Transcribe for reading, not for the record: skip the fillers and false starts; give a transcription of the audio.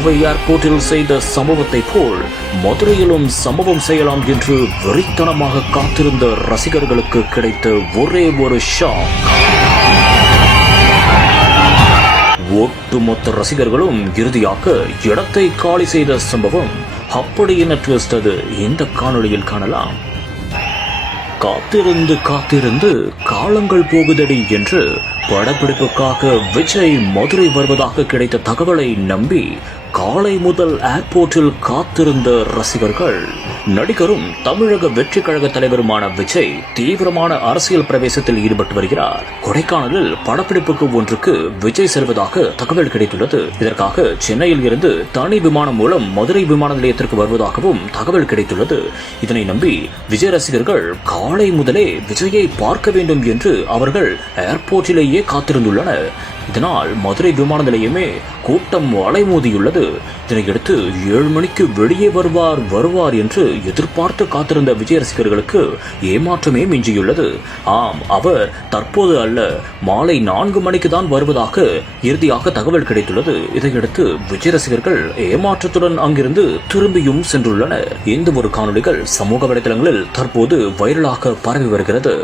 கோவை ஏர்போர்ட்டில் செய்த சம்பவத்தை போல் மதுரையிலும் சம்பவம் செய்யலாம் என்று வெறித்தனமாக காத்திருந்த ரசிகர்களுக்கு கிடைத்த ஒரே ஒரு ஷாக். ஒட்டுமொத்த ரசிகர்களும் இறுதியாக இடத்தை காலி செய்த சம்பவம் அப்படி என்ன ட்விஸ்ட் அது இந்த காணொளியில் காணலாம். காத்திருந்து காலங்கள் போகுதடி என்று படப்பிடிப்புக்காக விஜய் மதுரை வருவதாக கிடைத்த தகவலை நம்பி காலை முதல் ஏர்போர்ட்டில் காத்திருந்த ரசிகர்கள். நடிகரும் தமிழக வெற்றி கழக தலைவருமான விஜய் தீவிரமான அரசியல் பிரவேசத்தில் ஈடுபட்டு வருகிறார். கொடைக்கானலில் படப்பிடிப்புக்கு ஒன்றுக்கு விஜய் செல்வதாக தகவல் கிடைத்துள்ளது. இதற்காக சென்னையில் இருந்து தனி விமானம் மூலம் மதுரை விமான நிலையத்திற்கு வருவதாகவும் தகவல் கிடைத்துள்ளது. இதனை நம்பி விஜய் ரசிகர்கள் காலை முதலே விஜயை பார்க்க வேண்டும் என்று அவர்கள் ஏர்போர்ட்டிலேயே காத்திருந்துள்ளனர். இதனால் மதுரை விமான நிலையமே கூட்டம் அலைமோதியுள்ளது. இதனையடுத்து 7 மணிக்கு வெளியே வருவார் என்று எதிர்பார்த்து காத்திருந்த விஜய் ரசிகர்களுக்கு ஏமாற்றமே மிஞ்சியுள்ளது. ஆம், அவர் தற்போது அல்ல, மாலை 4 மணிக்கு தான் வருவதாக இறுதியாக தகவல் கிடைத்துள்ளது. இதையடுத்து விஜய் ரசிகர்கள் ஏமாற்றத்துடன் அங்கிருந்து திரும்பியும் சென்றுள்ளனர். இந்த ஒரு காணொளிகள் சமூக வலைதளங்களில் தற்போது வைரலாக பரவி வருகிறது.